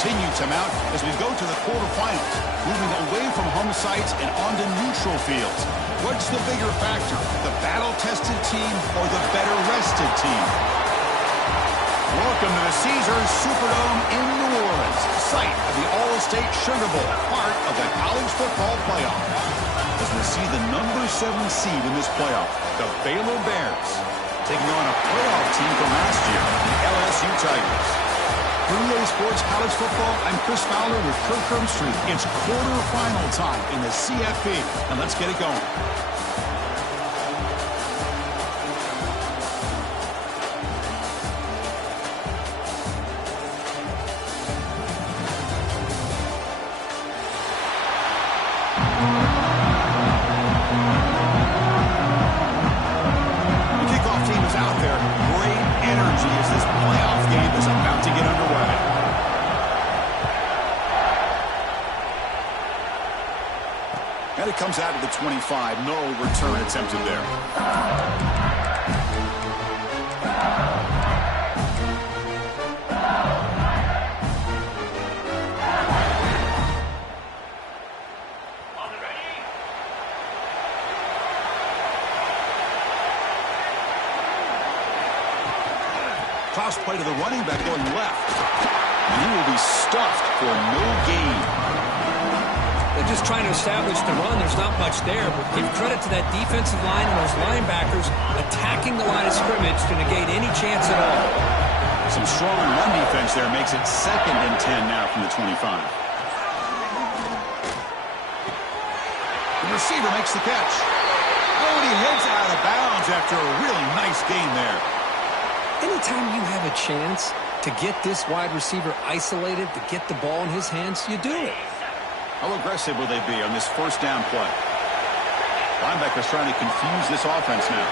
continue to mount as we go to the quarterfinals, moving away from home sites and onto neutral fields. What's the bigger factor, the battle-tested team or the better-rested team? Welcome to the Caesars Superdome in New Orleans, site of the All-State Sugar Bowl, part of the college football playoff. As we see the number 7 seed in this playoff, the Baylor Bears, taking on a playoff team from last year, the LSU Tigers. For EA Sports College Football, I'm Chris Fowler with Kirk Herbstreit. It's quarterfinal time in the CFP, and let's get it going. And it comes out of the 25. No return attempted there. Toss play to the running back going left. And he will be stuffed for no gain. They're just trying to establish the run. There's not much there, but give credit to that defensive line and those linebackers attacking the line of scrimmage to negate any chance at all. Some strong run defense there makes it 2nd and 10 now from the 25. The receiver makes the catch. Oh, and he heads out of bounds after a really nice gain there. Anytime you have a chance to get this wide receiver isolated, to get the ball in his hands, you do it. How aggressive will they be on this first down play? Linebackers trying to confuse this offense now.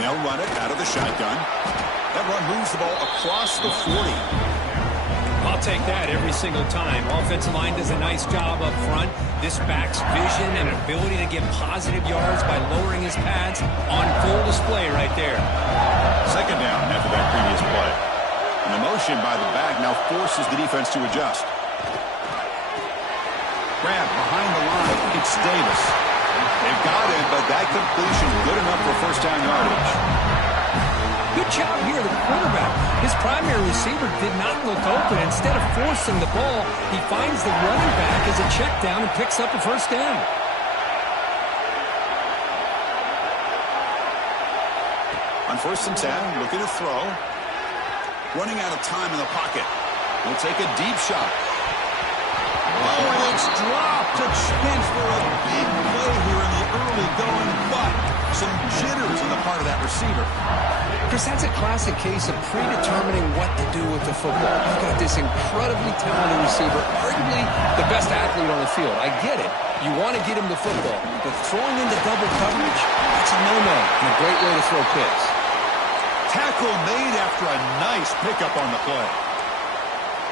They'll run it out of the shotgun. That run moves the ball across the 40. I'll take that every single time. Offensive line does a nice job up front. This back's vision and ability to get positive yards by lowering his pads on full display right there. 2nd down after that previous play. And the motion by the back now forces the defense to adjust. Grab behind the line. It's Davis. They've got it, but that completion good enough for first down yardage. Good job here, the quarterback. His primary receiver did not look open. Instead of forcing the ball, he finds the running back as a check down and picks up a first down. On 1st and 10, looking to throw. Running out of time in the pocket. He'll take a deep shot. Oh, and it's dropped. A chance for a big play here in the early going, but some jitters on the part of that receiver. Chris, that's a classic case of predetermining what to do with the football. You've got this incredibly talented receiver, arguably the best athlete on the field. I get it. You want to get him the football, but throwing into double coverage, that's a no-no and a great way to throw picks. Tackle made after a nice pickup on the play.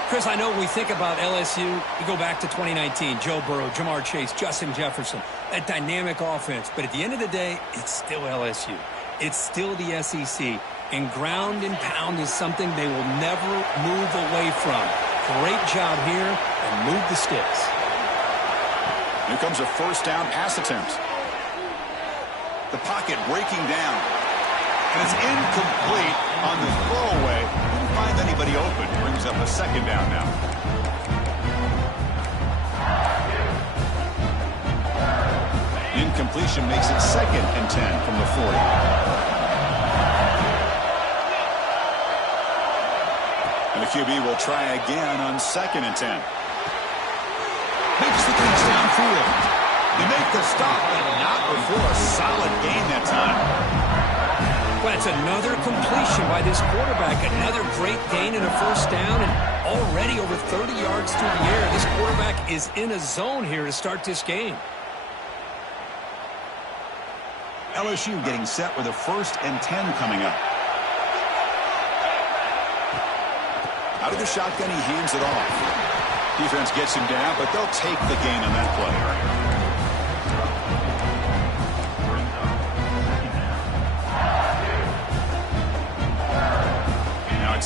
Chris, I know we think about LSU. We go back to 2019. Joe Burrow, Jamar Chase, Justin Jefferson. That dynamic offense. But at the end of the day, it's still LSU. It's still the SEC. And ground and pound is something they will never move away from. Great job here, and move the sticks. Here comes a first down pass attempt. The pocket breaking down. And it's incomplete on the throwaway. Didn't find anybody open. Brings up a 2nd down now. Incompletion makes it 2nd and 10 from the 40. And the QB will try again on 2nd and 10. Makes the catch downfield. They make the stop, but not before a solid gain that time. Well, it's another completion by this quarterback. Another great gain in a first down, and already over 30 yards through the air. This quarterback is in a zone here to start this game. LSU getting set with a 1st and 10 coming up. Out of the shotgun, he hands it off. Defense gets him down, but they'll take the gain on that play.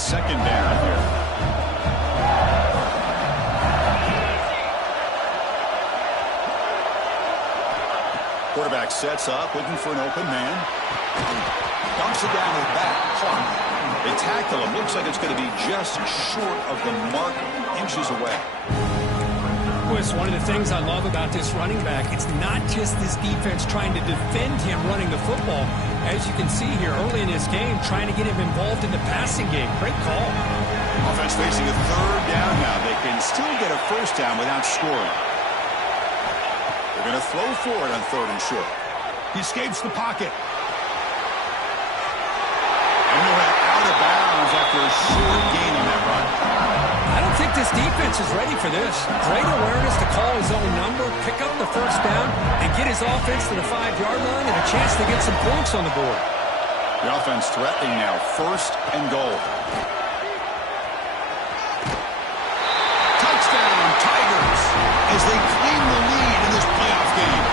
second down here. Quarterback sets up, looking for an open man. Dumps it down with back. They tackle him. Looks like it's going to be just short of the mark, inches away. Well, it's one of the things I love about this running back. It's not just this defense trying to defend him running the football. As you can see here early in this game, trying to get him involved in the passing game. Great call. Offense facing a third down now. They can still get a first down without scoring. They're going to throw for it on third and short. He escapes the pocket. And he'll have out of bounds after a short gain on that run. I don't think this defense is ready for this. Great awareness to call his own number, pick up the first down, and get his offense to the 5-yard line and a chance to get some points on the board. The offense threatening now, first and goal. Touchdown, Tigers, as they claim the lead in this playoff game.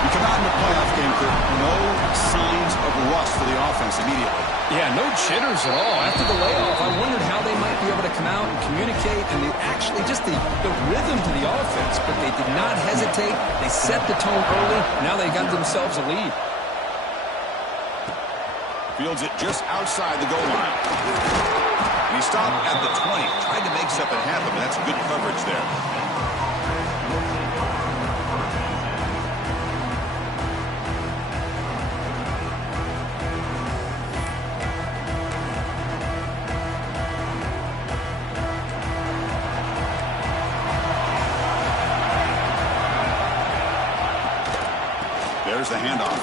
We come out in the playoff game with no signs of rust for the offense immediately. Yeah, no jitters at all. After the layoff, I wondered how they might be able to come out and communicate and actually just the rhythm to the offense, but they did not hesitate. They set the tone early. Now they got themselves a lead. Fields it just outside the goal line. And he stopped at the 20. Tried to make something happen, but that's good coverage there. There's the handoff.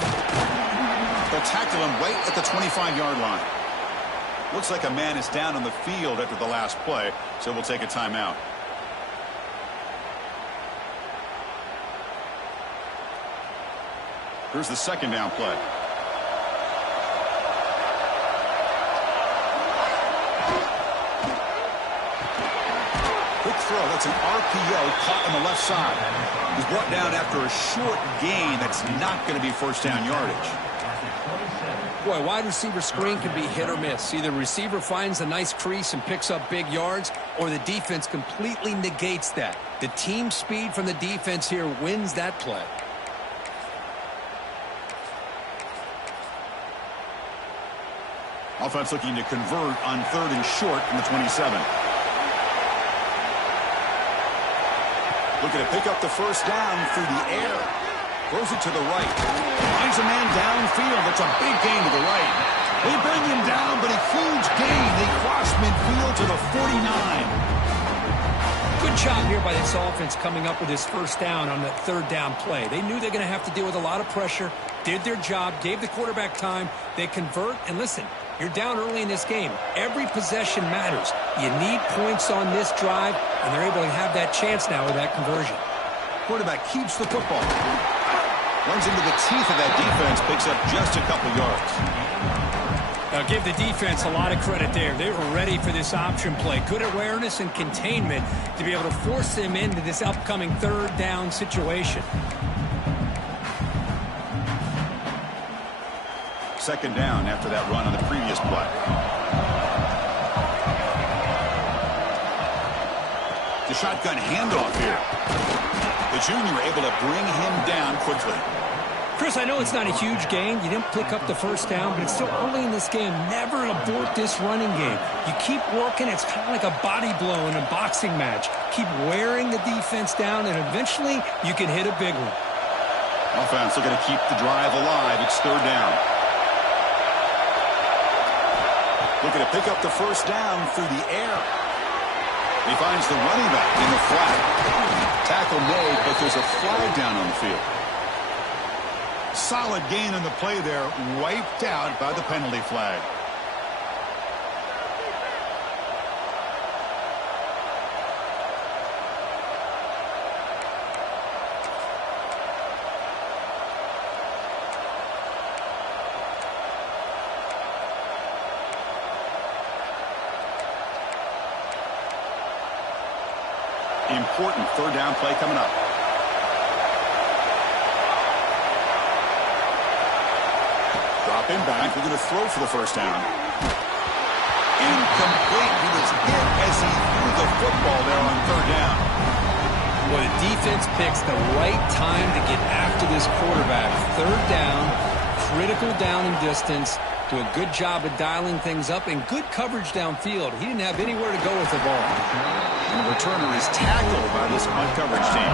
They'll tackle him right at the 25-yard line. Looks like a man is down on the field after the last play, so we'll take a timeout. Here's the second down play. Quick throw. That's an RPO caught on the left side. He's brought down after a short gain. That's not going to be first down yardage. Boy, wide receiver screen can be hit or miss. Either receiver finds a nice crease and picks up big yards, or the defense completely negates that. The team speed from the defense here wins that play. Offense looking to convert on third and short from the 27. Looking to pick up the first down through the air. Throws it to the right. Finds a man downfield. That's a big gain to the right. They bring him down, but a huge gain. They cross midfield to the 49. Good job here by this offense coming up with this first down on that third down play. They knew they're going to have to deal with a lot of pressure, did their job, gave the quarterback time. They convert, and listen, you're down early in this game. Every possession matters. You need points on this drive, and they're able to have that chance now with that conversion. Quarterback keeps the football. Runs into the teeth of that defense, picks up just a couple yards. Now give the defense a lot of credit there. They were ready for this option play. Good awareness and containment to be able to force them into this upcoming third down situation. Second down after that run on the previous play. The shotgun handoff here. The junior able to bring him down quickly. Chris, I know it's not a huge gain. You didn't pick up the first down, but it's still early in this game. Never abort this running game. You keep working. It's kind of like a body blow in a boxing match. Keep wearing the defense down, and eventually you can hit a big one. Offense looking to keep the drive alive. It's third down. Looking to pick up the first down through the air. He finds the running back in the flat. Tackle made, but there's a flag down on the field. Solid gain on the play there, wiped out by the penalty flag. Important third down play coming up. Drop in back. We're going to throw for the first down. Incomplete. He was hit as he threw the football there on third down. Well, the defense picks the right time to get after this quarterback. Third down, critical down and distance. Do a good job of dialing things up and good coverage downfield. He didn't have anywhere to go with the ball. And the returner is tackled by this punt coverage team.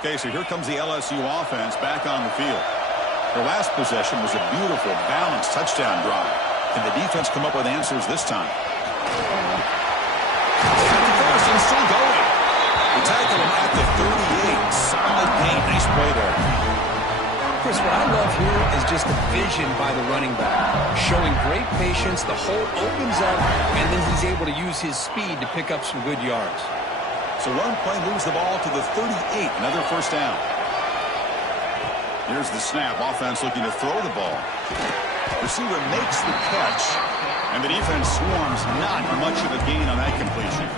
Okay, so here comes the LSU offense back on the field. Their last possession was a beautiful, balanced touchdown drive. Can the defense come up with answers this time? And still going. We tackle him at the 38. Solid gain. Nice play there. Chris, what I love here is just the vision by the running back. Showing great patience. The hole opens up, and then he's able to use his speed to pick up some good yards. So run play moves the ball to the 38. Another first down. Here's the snap. Offense looking to throw the ball. Receiver makes the catch, and the defense swarms. Not much of a gain on that completion.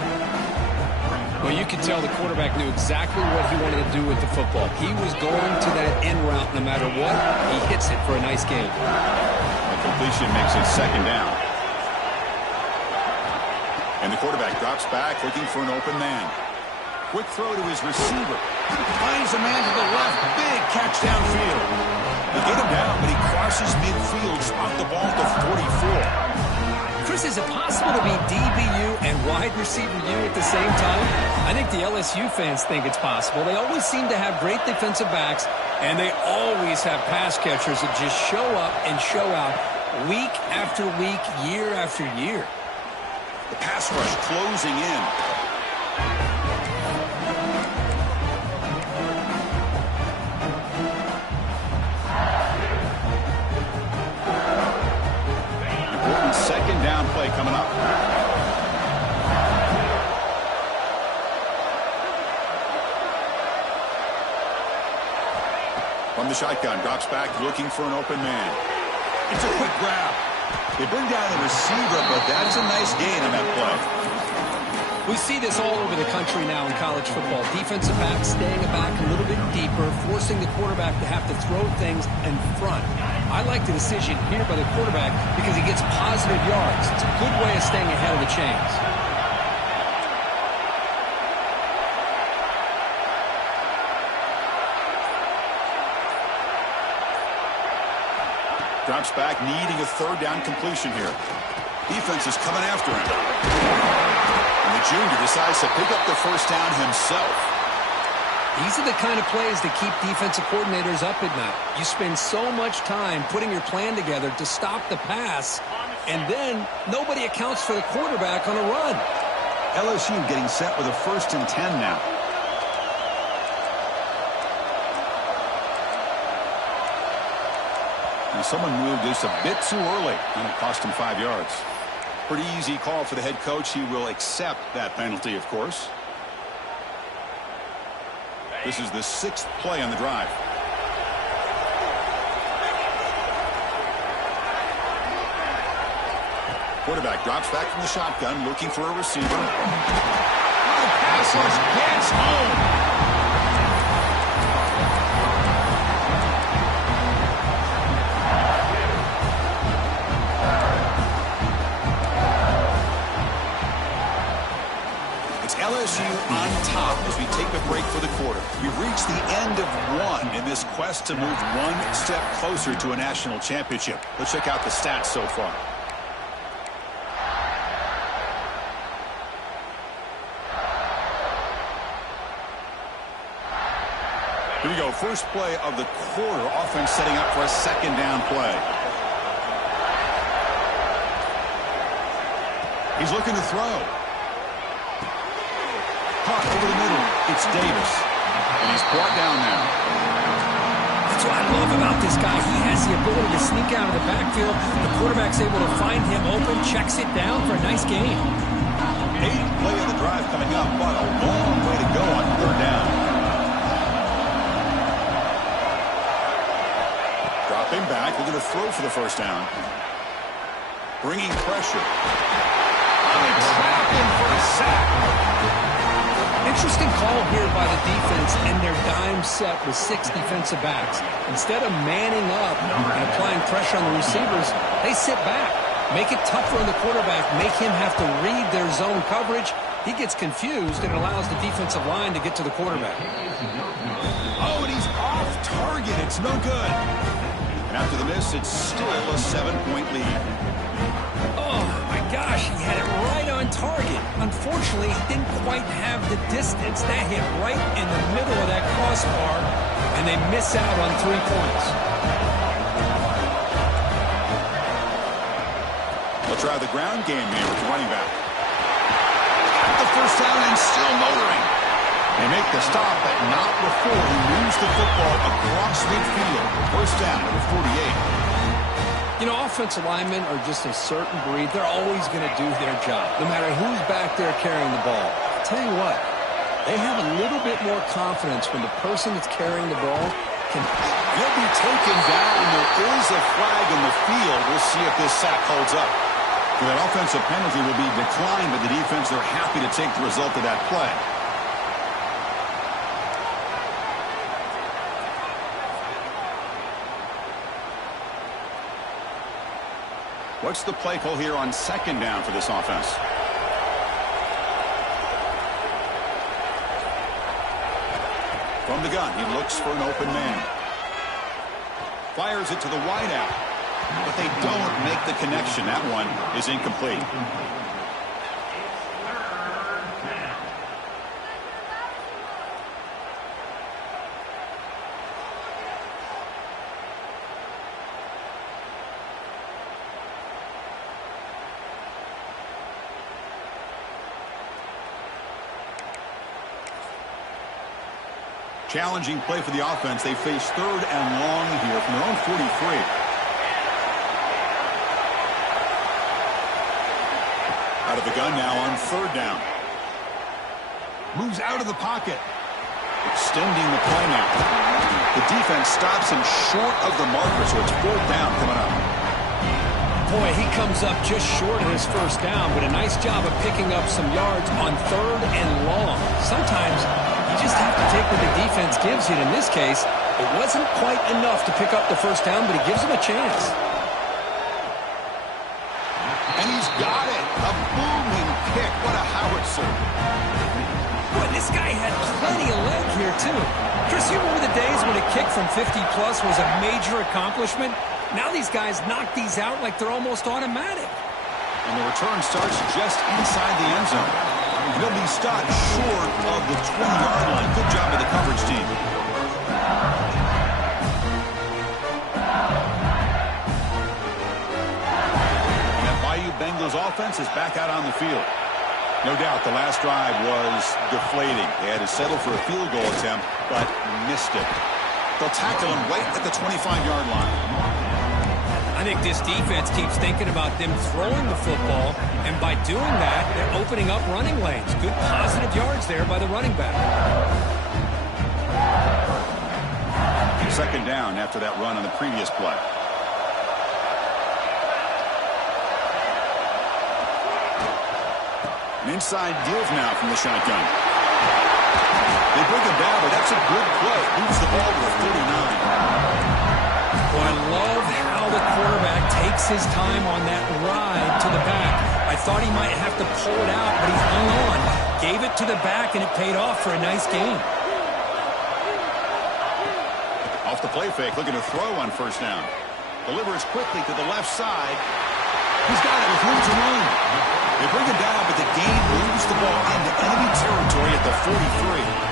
Well, you could tell the quarterback knew exactly what he wanted to do with the football. He was going to that end route no matter what. He hits it for a nice gain. The completion makes it second down. And the quarterback drops back looking for an open man. Quick throw to his receiver. Finds a man to the left. Big catch downfield. They get him down, but he crosses midfield. Spot the ball to 44. Chris, is it possible to be DBU and wide receiver U at the same time? I think the LSU fans think it's possible. They always seem to have great defensive backs, and they always have pass catchers that just show up and show out week after week, year after year. The pass rush closing in. Second down play coming up. From the shotgun, drops back looking for an open man. It's a quick grab. They bring down the receiver, but that's a nice gain on that play. We see this all over the country now in college football. Defensive backs staying back a little bit deeper, forcing the quarterback to have to throw things in front. I like the decision here by the quarterback because he gets positive yards. It's a good way of staying ahead of the chains. Drops back, needing a third down completion here. Defense is coming after him. And the junior decides to pick up the first down himself. These are the kind of plays that keep defensive coordinators up at night. You spend so much time putting your plan together to stop the pass, and then nobody accounts for the quarterback on a run. LSU getting set with a 1st and 10 now. And someone moved this a bit too early, and it cost him 5 yards. Pretty easy call for the head coach. He will accept that penalty, of course. This is the 6th play on the drive. Quarterback drops back from the shotgun, looking for a receiver. The pass rush gets home. LSU on top as we take a break for the quarter. We've reached the end of one in this quest to move one step closer to a national championship. Let's check out the stats so far. Here we go. First play of the quarter. Offense setting up for a second down play. He's looking to throw. Caught over the middle. It's Davis. And he's brought down now. That's what I love about this guy. He has the ability to sneak out of the backfield. The quarterback's able to find him open, checks it down for a nice gain. 8th play of the drive coming up, but a long way to go on third down. Dropping back, looking to throw for the first down. Bringing pressure. Trapping for a sack. And Interesting call here by the defense and their dime set with 6 defensive backs. Instead of manning up and applying pressure on the receivers, they sit back, make it tougher on the quarterback, make him have to read their zone coverage. He gets confused and allows the defensive line to get to the quarterback. Oh, and he's off target. It's no good. And after the miss, it's still a 7-point lead. Oh, my gosh, he had it right on target. Unfortunately, he didn't quite have the distance. That hit right in the middle of that crossbar, and they miss out on 3 points. They'll try the ground game here with the running back. Got the first down and still motoring. They make the stop, but not before he moves the football across midfield. First down, number 48. You know, offensive linemen are just a certain breed. They're always going to do their job, no matter who's back there carrying the ball. I'll tell you what, they have a little bit more confidence when the person that's carrying the ball can... He'll be taken down. There is a flag in the field. We'll see if this sack holds up. So that offensive penalty will be declined by the defense. They're happy to take the result of that play. What's the play call here on second down for this offense? From the gun, he looks for an open man. Fires it to the wideout, but they don't make the connection. That one is incomplete. Challenging play for the offense. They face 3rd and long here from their own 43. Out of the gun now on 3rd down. Moves out of the pocket. Extending the play now. The defense stops him short of the marker, so it's 4th down coming up. Boy, he comes up just short of his first down, but a nice job of picking up some yards on 3rd and long. Sometimes you just have to take what the defense gives you. In this case, it wasn't quite enough to pick up the first down, but it gives him a chance. And he's got it. A booming kick. What a howitzer. Boy, this guy had plenty of leg here, too. Chris, you remember the days when a kick from 50-plus was a major accomplishment? Now these guys knock these out like they're almost automatic. And the return starts just inside the end zone. He'll be stopped short of the 20-yard line. Good job of the coverage team. And that Bayou Bengals offense is back out on the field. No doubt the last drive was deflating. They had to settle for a field goal attempt, but missed it. They'll tackle him right at the 25-yard line. I think this defense keeps thinking about them throwing the football, and by doing that, they're opening up running lanes. Good positive yards there by the running back. Second down after that run on the previous play. An inside give now from the shotgun. They bring him down, but that's a good play. Moves the ball to the 39. Well, I love how the quarterback takes his time on that ride to the back. I thought he might have to pull it out, but he hung on. Gave it to the back, and it paid off for a nice gain. Off the play fake, looking to throw on first down. Delivers quickly to the left side. He's got it with room to run. They bring him down, but the game moves the ball into enemy territory at the 43.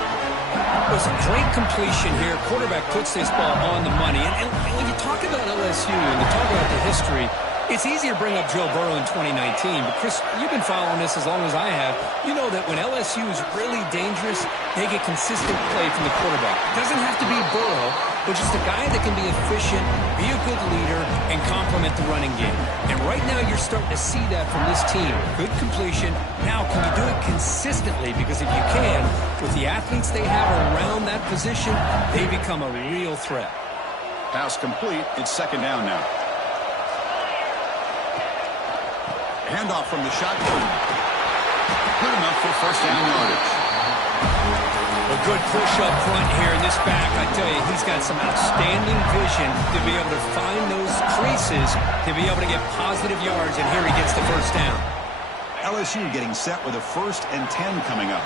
It was a great completion here. Quarterback puts this ball on the money. And when you talk about LSU and you talk about the history, it's easy to bring up Joe Burrow in 2019. But, Chris, you've been following this as long as I have. You know that when LSU is really dangerous, they get consistent play from the quarterback. It doesn't have to be Burrow, but just a guy that can be efficient, be a good leader, and complement the running game. And right now you're starting to see that from this team. Good completion. Now, can you do it consistently? Because if you can, with the athletes they have around that position, they become a real threat. Pass complete. It's second down now. Handoff from the shotgun. Good enough for first down yardage. A good push up front here in this back. I tell you, he's got some outstanding vision to be able to find those creases, to be able to get positive yards, and here he gets the first down. LSU getting set with a 1st and 10 coming up.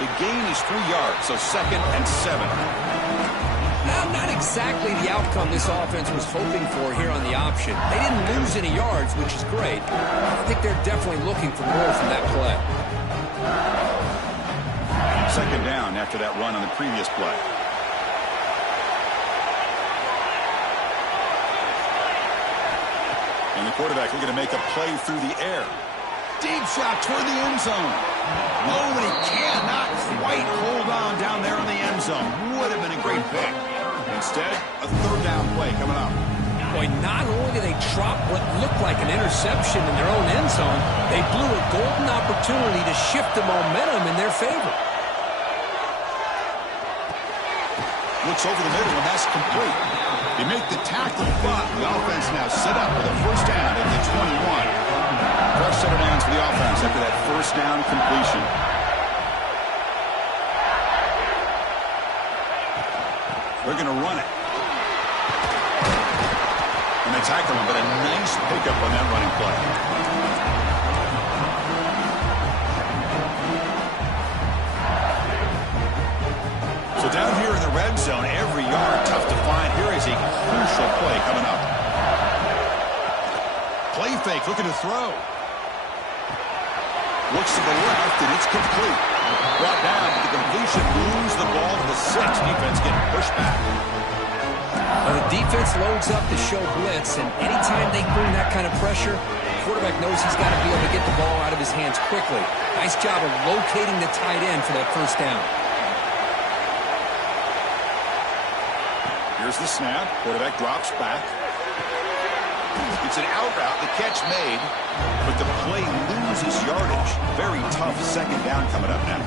The gain is 3 yards, so 2nd and 7. Not exactly the outcome this offense was hoping for here on the option. They didn't lose any yards, which is great. I think they're definitely looking for more from that play. 2nd down after that run on the previous play. And the quarterback looking to make a play through the air. Deep shot toward the end zone. Oh, but he cannot quite hold on down there in the end zone. Would have been a great pick. Instead, a 3rd down play coming up. Boy, not only did they drop what looked like an interception in their own end zone, they blew a golden opportunity to shift the momentum in their favor. Looks over the middle, and that's complete. They make the tackle, but the offense now set up with a 1st down at the 21. Fresh set of downs for the offense after that 1st down completion. They're going to run it. And they tackle him, but a nice pickup on that running play. So down here in the red zone, every yard tough to find. Here is a crucial play coming up. Play fake, looking to throw. Looks to the left, and it's complete. Brought down, but the completion moves the ball to the 6. Defense getting pushed back. Well, the defense loads up to show blitz, and anytime they bring that kind of pressure, the quarterback knows he's got to be able to get the ball out of his hands quickly. Nice job of locating the tight end for that 1st down. Here's the snap. Quarterback drops back. It's an out route. The catch made, but the play loses yardage. Very tough 2nd down coming up now.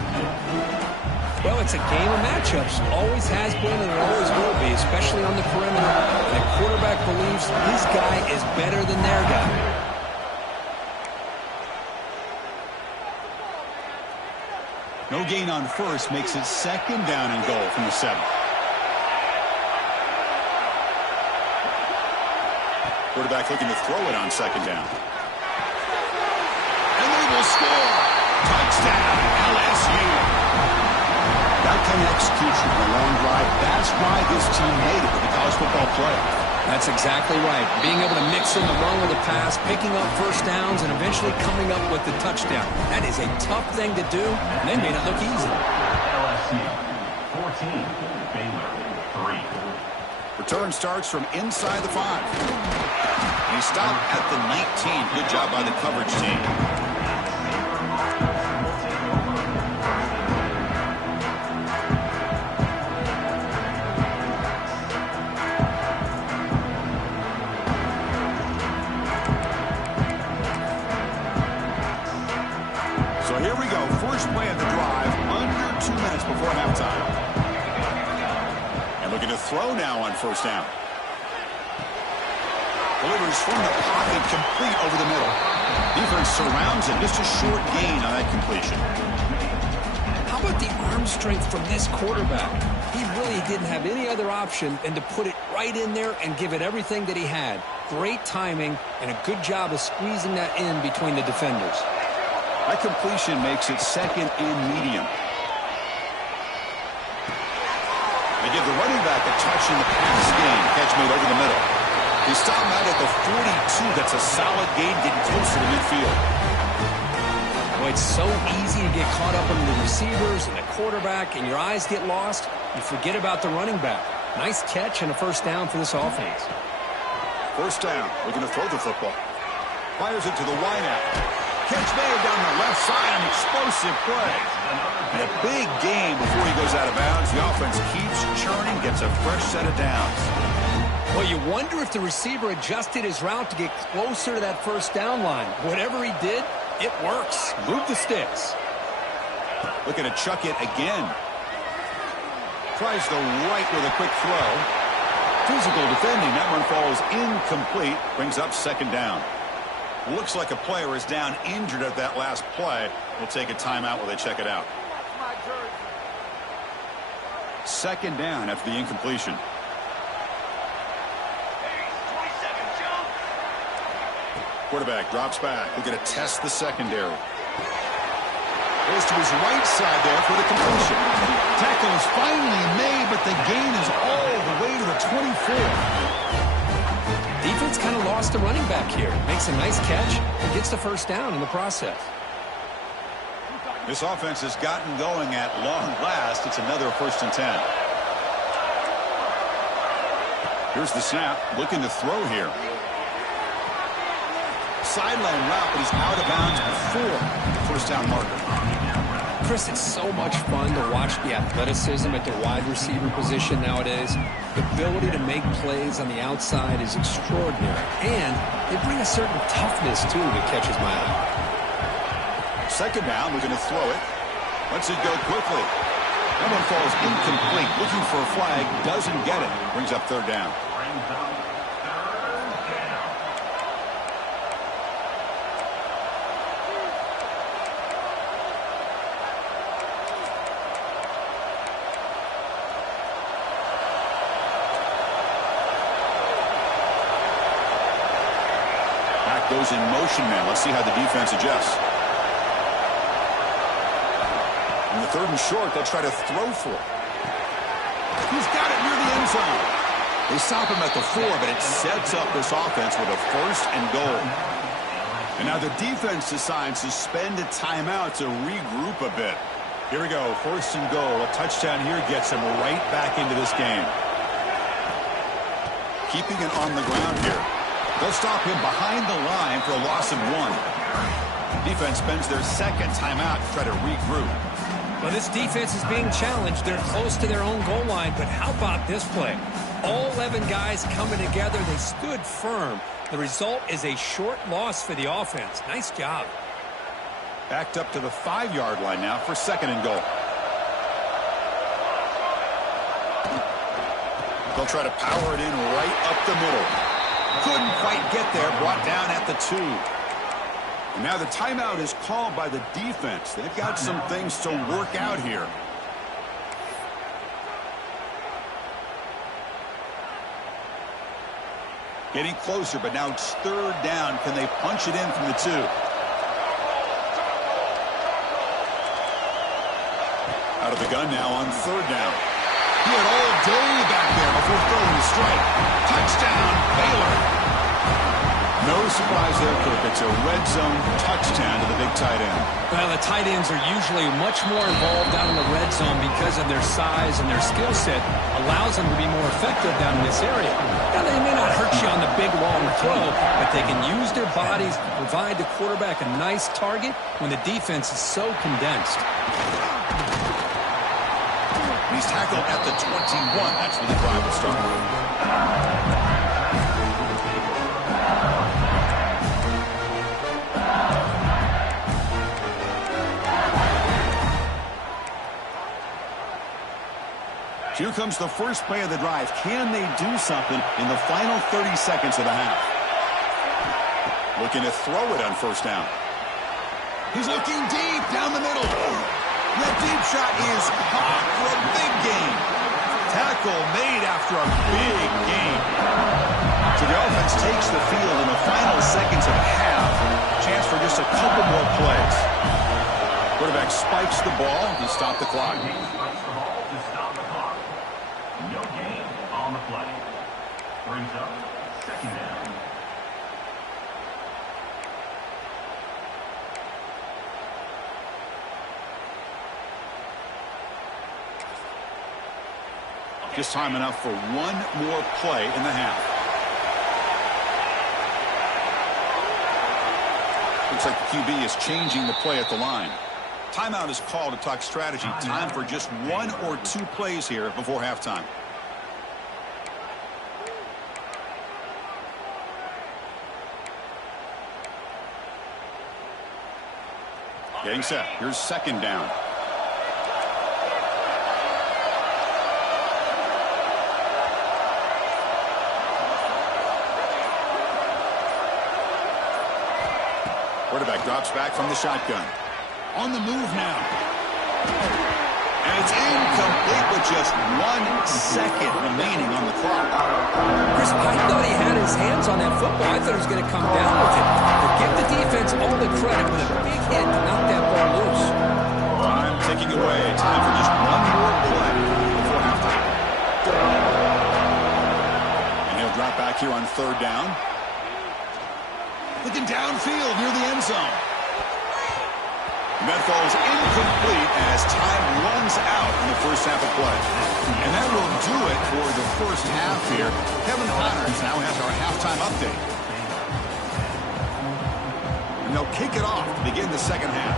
Well, it's a game of matchups. Always has been and it always will be, especially on the perimeter. And the quarterback believes his guy is better than their guy. No gain on 1st makes it 2nd down and goal from the 7. Quarterback looking to throw it on 2nd down. And they will score. Touchdown, LSU. That kind of execution on a long drive, that's why this team made it with the college football playoff. That's exactly right. Being able to mix in the run with the pass, picking up 1st downs, and eventually coming up with the touchdown. That is a tough thing to do, and they made it look easy. LSU 14, Baylor 3. Return starts from inside the 5. And he stopped at the 19. Good job by the coverage team. So here we go. First play of the drive, under 2 minutes before halftime. And looking to throw now on 1st down. Delivers from the pocket, complete over the middle. Defense surrounds him. Just a short gain on that completion. How about the arm strength from this quarterback? He really didn't have any other option than to put it right in there and give it everything that he had. Great timing and a good job of squeezing that in between the defenders. That completion makes it 2nd and medium. They give the running back a touch in the pass game. Catch made over the middle. They stop him out at the 42. That's a solid gain, getting closer to midfield. Well, it's so easy to get caught up in the receivers and the quarterback, and your eyes get lost. You forget about the running back. Nice catch and a 1st down for this offense. 1st down. Looking to throw the football. Fires it to the wideout. Catch made down the left side. An explosive play. And a big gain before he goes out of bounds. The offense keeps churning, gets a fresh set of downs. Well, you wonder if the receiver adjusted his route to get closer to that 1st down line. Whatever he did, it works. Move the sticks. Looking to chuck it again. Tries the right with a quick throw. Physical defending. That one falls incomplete. Brings up 2nd down. Looks like a player is down injured at that last play. We'll take a timeout while they check it out. Second down after the incompletion. Quarterback drops back. We're going to test the secondary. Goes to his right side there for the completion. Tackle is finally made, but the gain is all the way to the 24. Defense kind of lost the running back here. Makes a nice catch and gets the first down in the process. This offense has gotten going at long last. It's another 1st and 10. Here's the snap. Looking to throw here. Sideline route, but he's out of bounds before the first down marker. Chris, it's so much fun to watch the athleticism at the wide receiver position nowadays. The ability to make plays on the outside is extraordinary. And they bring a certain toughness, too, that catches my eye. Second down, we're going to throw it. Lets it go quickly. That one falls incomplete. Looking for a flag, doesn't get it. Brings up 3rd down. Goes in motion now. Let's see how the defense adjusts. In the 3rd and short, they'll try to throw for it. He's got it near the end zone. They stop him at the 4, but it sets up this offense with a 1st and goal. And now the defense decides to spend a timeout to regroup a bit. Here we go. 1st and goal. A touchdown here gets him right back into this game. Keeping it on the ground here. They'll stop him behind the line for a loss of 1. Defense spends their 2nd timeout to try to regroup. Well, this defense is being challenged. They're close to their own goal line, but how about this play? All 11 guys coming together. They stood firm. The result is a short loss for the offense. Nice job. Backed up to the 5-yard line now for 2nd and goal. They'll try to power it in right up the middle. Couldn't quite get there, brought down at the 2. And now the timeout is called by the defense. They've got some things to work out here. Getting closer, but now it's 3rd down. Can they punch it in from the 2? Out of the gun now on 3rd down. He had all day back there before throwing the strike. Touchdown, Baylor. No surprise there, Kirk. It's a red zone touchdown to the big tight end. Well, the tight ends are usually much more involved down in the red zone because of their size and their skill set allows them to be more effective down in this area. Now, they may not hurt you on the big, long throw, but they can use their bodies to provide the quarterback a nice target when the defense is so condensed. He's tackled at the 21. That's where the drive will start. Here comes the first play of the drive. Can they do something in the final 30 seconds of the half? Looking to throw it on 1st down. He's looking deep down the middle. That deep shot is caught for a big gain. Tackle made after a big gain. So the offense takes the field in the final seconds of the half. Chance for just a couple more plays. Quarterback spikes the ball to stop the clock. No gain on the play. Brings up 2nd down. Just time enough for one more play in the half. Looks like the QB is changing the play at the line. Timeout is called to talk strategy. Time for just 1 or 2 plays here before halftime. Getting set. Here's 2nd down. Quarterback drops back from the shotgun. On the move now. And it's incomplete with just 1 second remaining on the clock. Chris, I thought he had his hands on that football. I thought he was going to come down with it. But give the defense all the credit with a big hit to knock that ball loose. Time ticking away. Time for just one more play before halftime. And he'll drop back here on 3rd down. Looking downfield near the end zone. And that falls incomplete as time runs out in the first half of play. And that will do it for the first half here. Kevin Connors now has our halftime update. And they'll kick it off to begin the second half.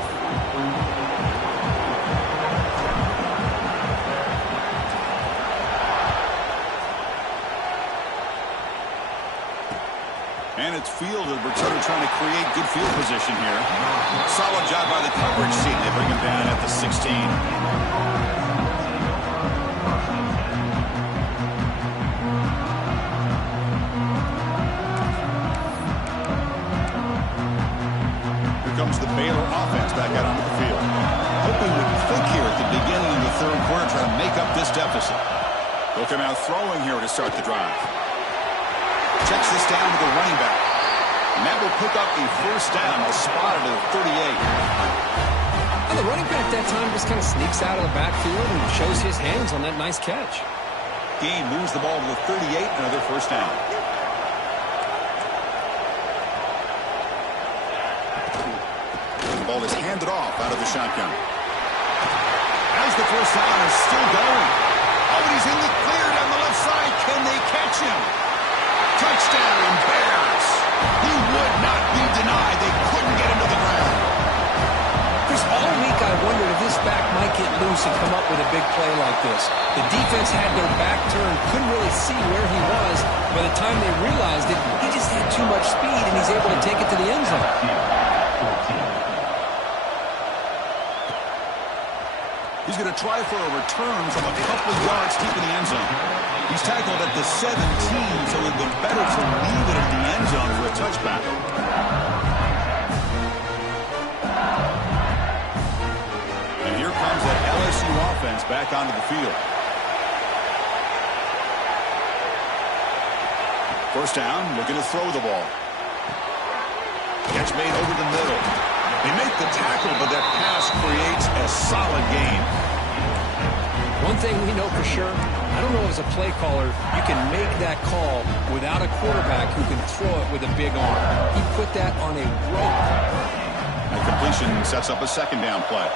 And it's fielded. Bertone trying to create good field position here. Solid job by the coverage team. They bring him down at the 16. Here comes the Baylor offense back out onto the field. Hoping to click here at the beginning of the 3rd quarter, try to make up this deficit. They'll come out throwing here to start the drive. Checks this down to the running back. And that will pick up a first down. They'll spot it at 38. Well, the running back that time just kind of sneaks out of the backfield and shows his hands on that nice catch. Gain moves the ball to the 38, another first down. The ball is handed off out of the shotgun. As the first down is still going. Oh, and he's in the clear down the left side. Can they catch him? Touchdown, Bears. He would not be denied. They couldn't get him to the ground. Chris, all week I wondered if this back might get loose and come up with a big play like this. The defense had their back turned, couldn't really see where he was. By the time they realized it, he just had too much speed, and he's able to take it to the end zone. He's going to try for a return from a couple of yards deep in the end zone. He's tackled at the 17, so it would have been better to leave it in the end zone for a touchback. And here comes that LSU offense back onto the field. First down, looking to throw the ball. Catch made over the middle. They make the tackle, but that pass creates a solid gain. One thing we know for sure, I don't know as a play caller, you can make that call without a quarterback who can throw it with a big arm. He put that on a rope. The completion sets up a second down play.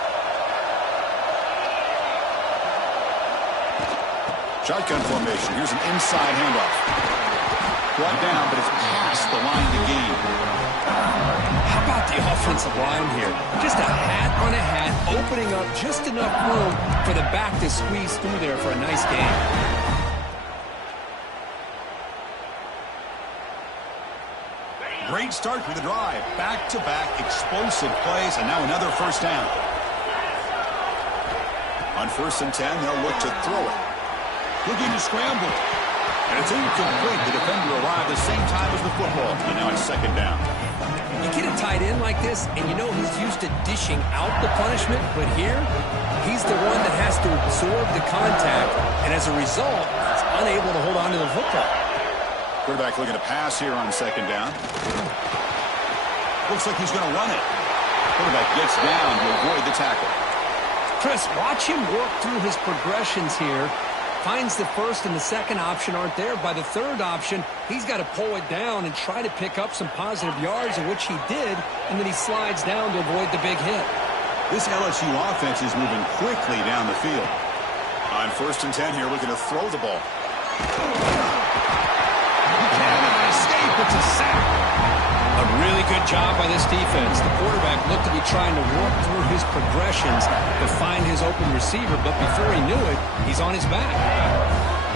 Shotgun formation. Here's an inside handoff. Brought down, but it's past the line to gain. How about the offensive line here? Just a hat on a hat, opening up just enough room for the back to squeeze through there for a nice gain. Great start to the drive. Back-to-back explosive plays, and now another first down. On 1st and 10, they'll look to throw it. Looking to scramble. And it's incomplete. The defender arrived the same time as the football. And now it's second down. You get a tight end like this, and you know he's used to dishing out the punishment, but here, he's the one that has to absorb the contact, and as a result, he's unable to hold on to the football. Quarterback looking to pass here on second down. Looks like he's going to run it. Quarterback gets down to avoid the tackle. Chris, watch him work through his progressions here. Finds the first and the second option aren't there. By the third option, he's got to pull it down and try to pick up some positive yards, in which he did, and then he slides down to avoid the big hit. This LSU offense is moving quickly down the field. On 1st and 10 here, looking to throw the ball. He cannot escape. It's a sack. A really good job by this defense. The quarterback looked to be trying to work through his progressions to find his open receiver, but before he knew it, he's on his back.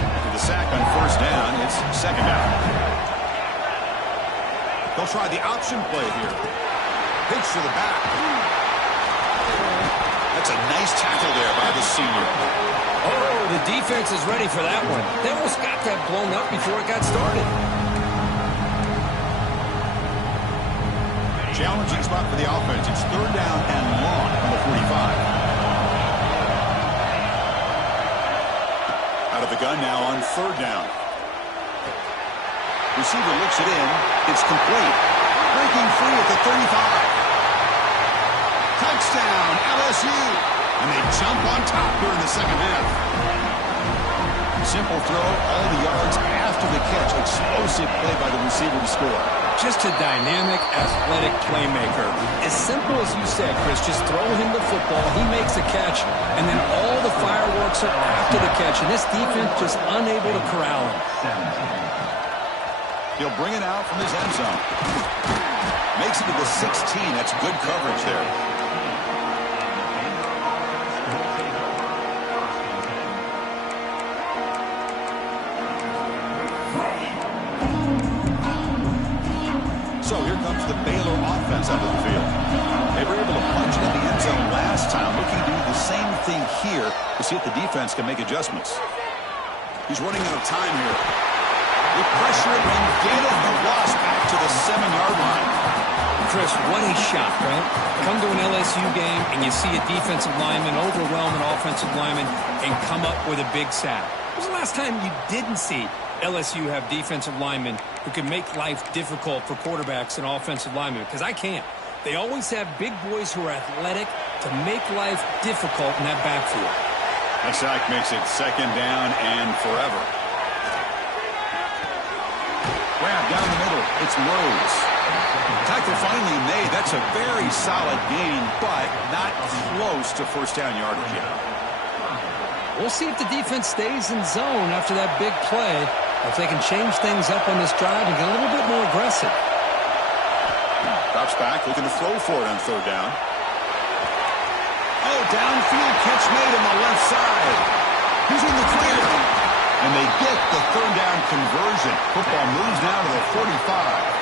With the sack on 1st down, it's second down. They'll try the option play here. Pitch to the back. That's a nice tackle there by the senior. Oh, the defense is ready for that one. They almost got that blown up before it got started. Challenging spot for the offense. It's third down and long from the 45. Out of the gun now on third down. Receiver looks it in. It's complete. Breaking free at the 35. Touchdown, LSU. And they jump on top here in the second half. Simple throw, all the yards after the catch. Explosive play by the receiver to score. Just a dynamic, athletic playmaker. As simple as you said, Chris, just throw him the football, he makes a catch, and then all the fireworks are after the catch. And this defense just unable to corral him. He'll bring it out from his end zone. Makes it to the 16. That's good coverage there. So here comes the Baylor offense out of the field. They were able to punch it in the end zone last time, looking to do the same thing here to see if the defense can make adjustments. He's running out of time here. They pressure it and get it. The loss back to the 7-yard line. Chris, what a shot, right? Come to an LSU game and you see a defensive lineman overwhelm an offensive lineman and come up with a big sack. When was the last time you didn't see LSU have defensive linemen who can make life difficult for quarterbacks and offensive linemen? Because I can't. They always have big boys who are athletic to make life difficult in that backfield. That sack makes it second down and forever. Grab down the middle. It's Rhodes. Tackle finally made. That's a very solid gain, but not close to first down yardage yet. We'll see if the defense stays in zone after that big play, or if they can change things up on this drive and get a little bit more aggressive. Drops back, looking to throw for it on third down. Oh, downfield catch made on the left side. He's in the clear. And they get the third down conversion. Football moves now to the 45.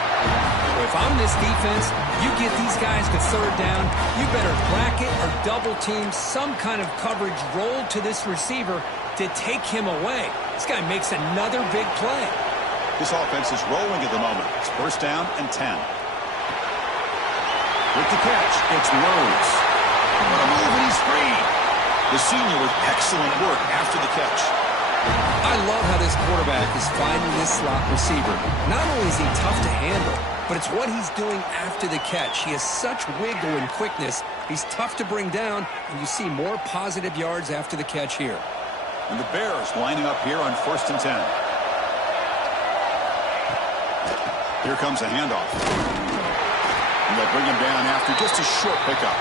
If I'm this defense, you get these guys to third down, you better bracket or double team some kind of coverage roll to this receiver to take him away. This guy makes another big play. This offense is rolling at the moment. It's first down and 10. With the catch, it's Rhodes. What a move, and he's free. The senior with excellent work after the catch. I love how this quarterback is finding this slot receiver. Not only is he tough to handle, but it's what he's doing after the catch. He has such wiggle and quickness. He's tough to bring down, and you see more positive yards after the catch here. And the Bears lining up here on first and 10. Here comes a handoff. And they'll bring him down after just a short pickup.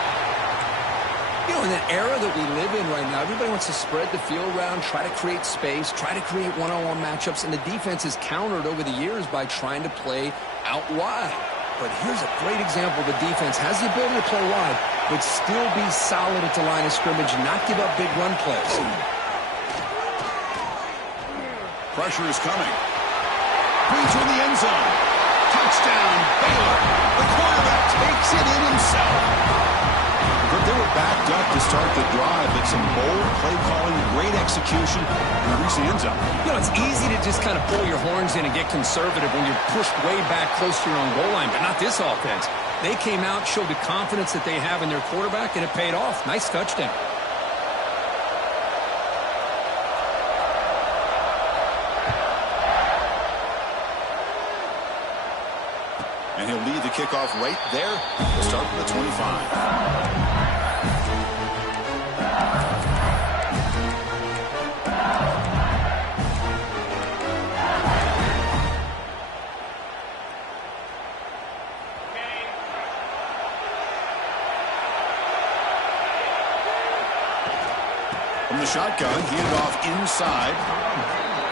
You know, in the era that we live in right now, everybody wants to spread the field around, try to create space, try to create one-on-one matchups, and the defense is countered over the years by trying to play out wide. But here's a great example. The defense has the ability to play wide, but still be solid at the line of scrimmage and not give up big run plays. Pressure is coming. Brings her in the end zone. Touchdown, Baylor. The quarterback takes it in himself. But they were backed up to start the drive, but some bold play calling, great execution, and reach the end zone. You know, it's easy to just kind of pull your horns in and get conservative when you're pushed way back close to your own goal line, but not this offense. They came out, showed the confidence that they have in their quarterback, and it paid off. Nice touchdown. And he'll lead the kickoff right there. We'll start from the 25. From the shotgun, handed off inside.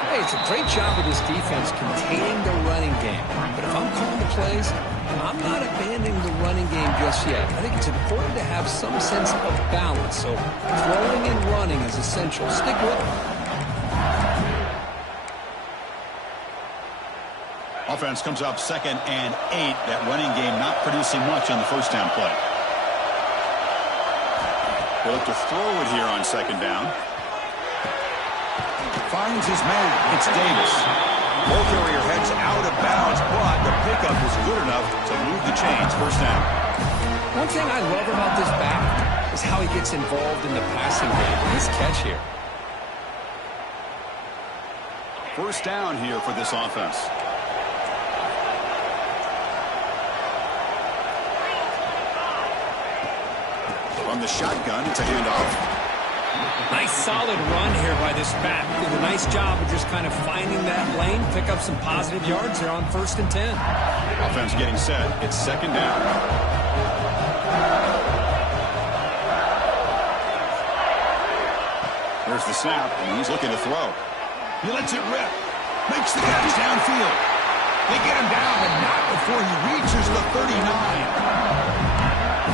Hey, it's a great job of this defense containing the running game. But if I'm calling the plays, I'm not abandoning the running game just yet. I think it's important to have some sense of balance. So throwing and running is essential. Stick with it. Offense comes up second and 8. That running game not producing much on the first down play. They look to throw it here on second down. Finds his man. It's Davis. Ball carrier heads out of bounds, but the pickup is good enough to move the chains. First down. One thing I love about this back is how he gets involved in the passing game. Nice catch here. First down here for this offense. From the shotgun, it's a handoff. Nice solid run here by this back. Did a nice job of just kind of finding that lane, pick up some positive yards there on 1st and 10. Offense getting set. It's second down. There's the snap, and he's looking to throw. He lets it rip. Makes the catch downfield. They get him down, but not before he reaches the 39.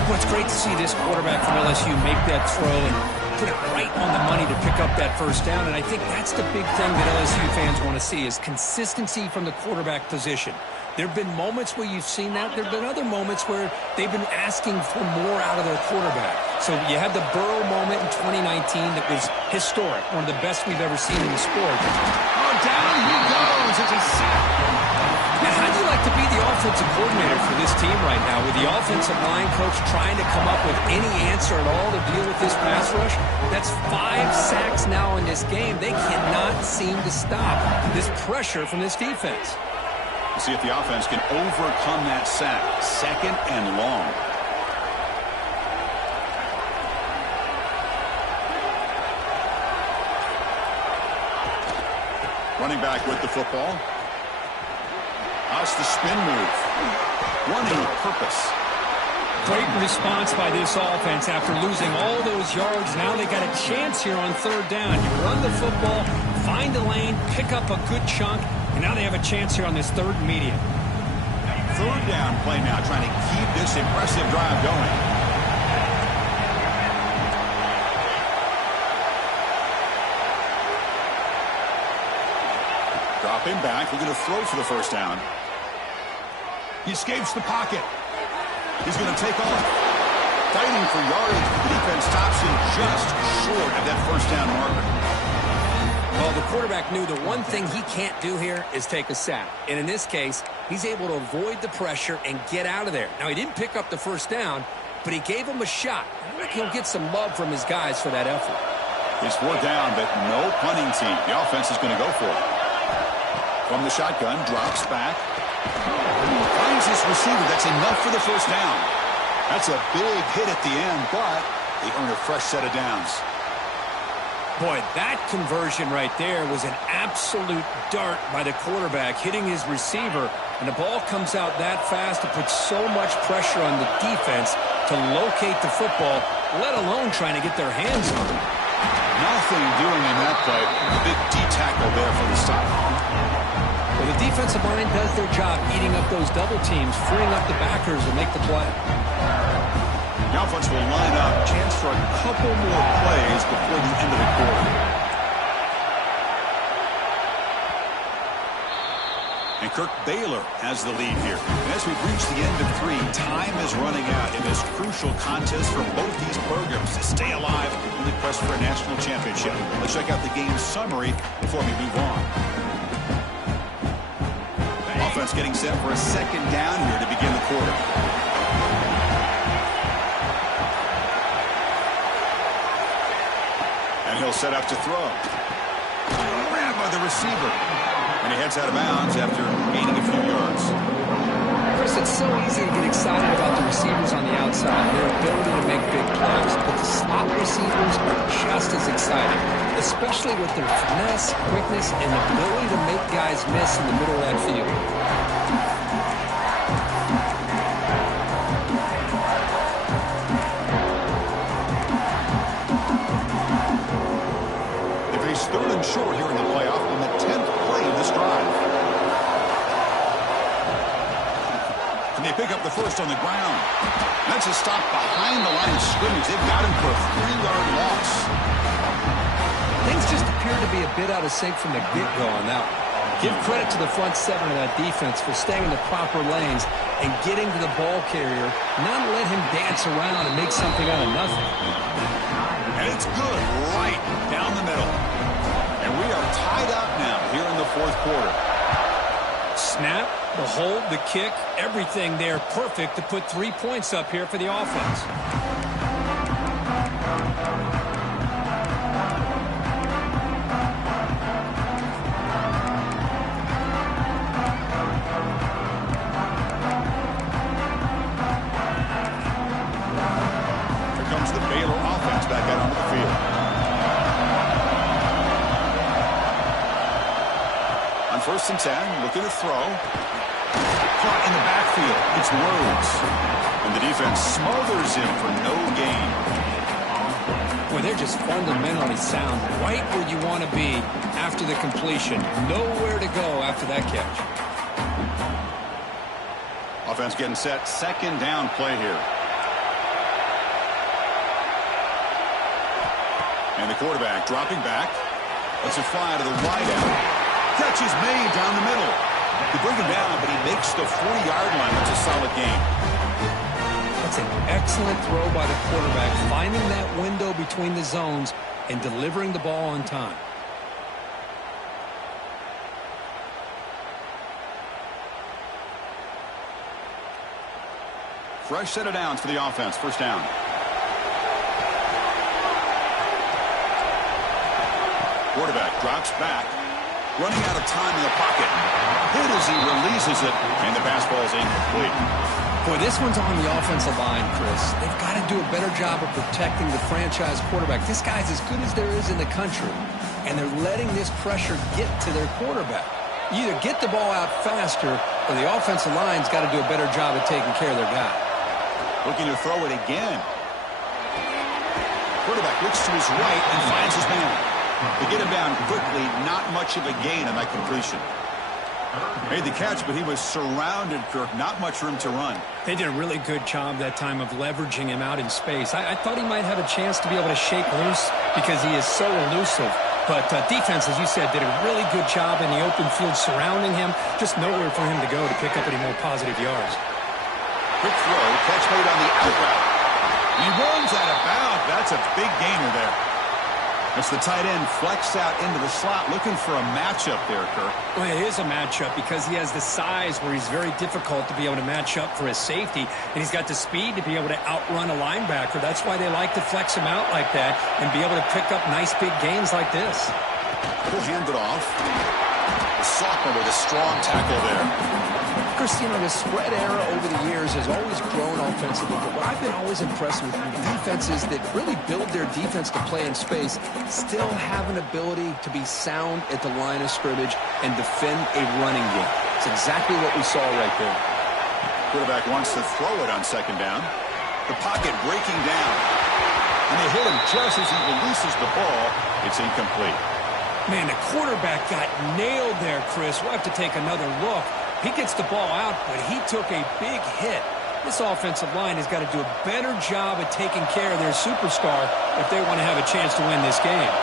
Well, it's great to see this quarterback from LSU make that throw and put it right on the money to pick up that first down. And I think that's the big thing that LSU fans want to see is consistency from the quarterback position. There have been moments where you've seen that. There have been other moments where they've been asking for more out of their quarterback. So you had the Burrow moment in 2019 that was historic, one of the best we've ever seen in the sport. Oh, down he goes. It's a sack. Now, how'd you like to be the offensive coordinator for this team right now with the offensive line coach trying to come up with any answer at all to deal with this pass rush? That's 5 sacks now in this game. They cannot seem to stop this pressure from this defense. We'll see if the offense can overcome that sack. Second and long. Running back with the football. How's the spin move? Running with purpose. Great response by this offense after losing all those yards. Now they got a chance here on 3rd down. You run the football, find a lane, pick up a good chunk, and now they have a chance here on this 3rd and medium. 3rd down play now, trying to keep this impressive drive going. Dropping back, looking to throw for the first down. He escapes the pocket. He's going to take off. Fighting for yardage. The defense stops him just short of that first down marker. Well, the quarterback knew the one thing he can't do here is take a sack. And in this case, he's able to avoid the pressure and get out of there. Now, he didn't pick up the first down, but he gave him a shot. I think he'll get some love from his guys for that effort. It's 4th down, but no punting team. The offense is going to go for it. From the shotgun, drops back. Finds this receiver. That's enough for the first down. That's a big hit at the end, but they earn a fresh set of downs. Boy, that conversion right there was an absolute dart by the quarterback, hitting his receiver, and the ball comes out that fast to put so much pressure on the defense to locate the football, let alone trying to get their hands on it. Nothing doing in that play. Big D tackle there for the stop. Well, the defensive line does their job eating up those double teams, freeing up the backers to make the play. The offense will line up. Chance for a couple more plays before the end of the quarter. And Kirk Baylor has the lead here. And as we've reached the end of 3, time is running out in this crucial contest for both these programs to stay alive in the quest for a national championship. Let's check out the game summary before we move on. Offense getting set for a second down here to begin the quarter. And he'll set up to throw. Grabbed by the receiver. And he heads out of bounds after gaining a few yards. Chris, it's so easy to get excited about the receivers on the outside, their ability to make big plays. But the slot receivers are just as exciting, especially with their finesse, quickness, and ability to make guys miss in the middle of that field. They face 3rd and short here in the playoff on the 10th play of this drive. And they pick up the first on the ground. That's a stop behind the line of scrimmage. They've got him for a 3-yard loss. Things just appear to be a bit out of sync from the get-go on that one. Give credit to the front 7 of that defense for staying in the proper lanes and getting to the ball carrier, not let him dance around and make something out of nothing. And it's good right down the middle. And we are tied up now here in the 4th quarter. snap, the hold, the kick, everything there perfect to put 3 points up here for the offense. Here comes the Baylor offense back out onto the field. On 1st and 10, looking to throw. Caught in the backfield. It's Rhodes. And the defense smothers him for no gain. Boy, they're just fundamentally sound. Right where you want to be after the completion. Nowhere to go after that catch. Offense getting set. 2nd down play here. And the quarterback dropping back. Lets it fly to the wideout. Catch is made down the middle. They bring him down, but he makes the 40-yard line. That's a solid gain. That's an excellent throw by the quarterback, finding that window between the zones and delivering the ball on time. Fresh set of downs for the offense. 1st down. Quarterback drops back. Running out of time in the pocket. Hit as he releases it, and the pass ball is incomplete. Boy, this one's on the offensive line, Chris. They've got to do a better job of protecting the franchise quarterback. This guy's as good as there is in the country, and they're letting this pressure get to their quarterback. You either get the ball out faster, or the offensive line's got to do a better job of taking care of their guy. Looking to throw it again. Quarterback looks to his right and finds his man. They get him down quickly, not much of a gain on that completion. Made the catch, but he was surrounded, Kirk. Not much room to run. They did a really good job that time of leveraging him out in space. I thought he might have a chance to be able to shake loose because he is so elusive. But defense, as you said, did a really good job in the open field surrounding him. Just nowhere for him to go to pick up any more positive yards. Quick throw, catch made on the out route. He runs out of bounds. That's a big gainer there. It's the tight end flex out into the slot, looking for a matchup there, Kirk. Well, it is a matchup because he has the size where he's very difficult to be able to match up for his safety, and he's got the speed to be able to outrun a linebacker. That's why they like to flex him out like that and be able to pick up nice big gains like this. He'll hand it off. The sophomore with a strong tackle there. Chris, you know, the spread era over the years has always grown offensively, but what I've been always impressed with defenses that really build their defense to play in space still have an ability to be sound at the line of scrimmage and defend a running game. It's exactly what we saw right there. Quarterback wants to throw it on 2nd down. The pocket breaking down. And they hit him just as he releases the ball. It's incomplete. Man, the quarterback got nailed there, Chris. We'll have to take another look. He gets the ball out, but he took a big hit. This offensive line has got to do a better job of taking care of their superstar if they want to have a chance to win this game.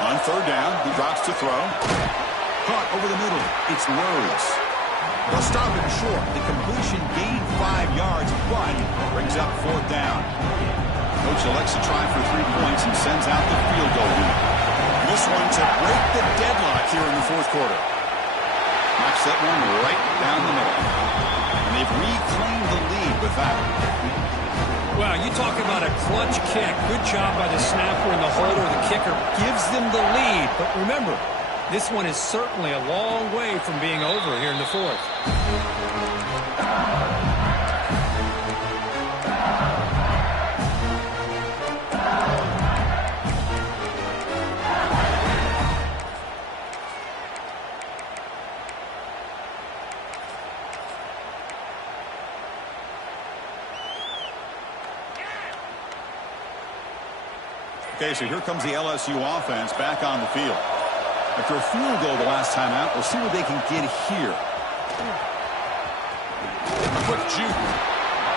On 3rd down, he drops to throw. Caught over the middle. It's Rhodes. They'll stop him short. The completion gained 5 yards, but brings up 4th down. Coach elects to try for 3 points and sends out the field goal unit. This one to break the deadlock here in the 4th quarter. Knocks that one right down the middle. And they've reclaimed the lead with that. Well, you talk about a clutch kick. Good job by the snapper and the holder. The kicker gives them the lead. But remember, this one is certainly a long way from being over here in the 4th. Okay, so here comes the LSU offense back on the field. After a field goal the last time out, we'll see what they can get here. A quick juke.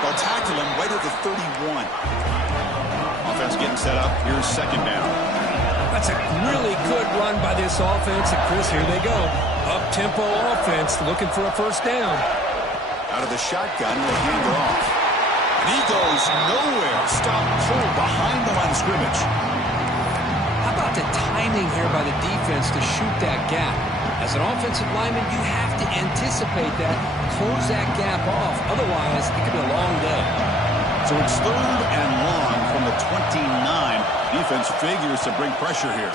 They'll tackle him right at the 31. Offense getting set up. Here's 2nd down. That's a really good run by this offense. And Chris, here they go. Up-tempo offense looking for a 1st down. Out of the shotgun, will hand it off. And he goes nowhere. Stop cold behind the line of scrimmage. scheming here by the defense to shoot that gap. As an offensive lineman, you have to anticipate that, close that gap off. Otherwise, it could be a long day. So it's 3rd and long from the 29. Defense figures to bring pressure here.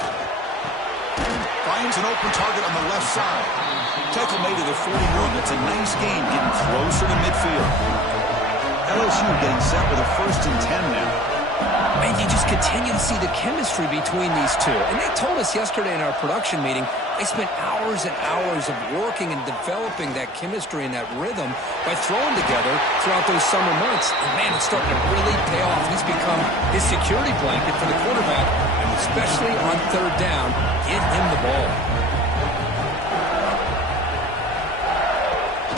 Finds an open target on the left side. Tackle made to the 41. That's a nice gain, getting closer to midfield. LSU getting set with a 1st and 10 now. And you just continue to see the chemistry between these two. And they told us yesterday in our production meeting, they spent hours and hours of working and developing that chemistry and that rhythm by throwing together throughout those summer months. And, man, it's starting to really pay off. He's become his security blanket for the quarterback, and especially on 3rd down, get him the ball.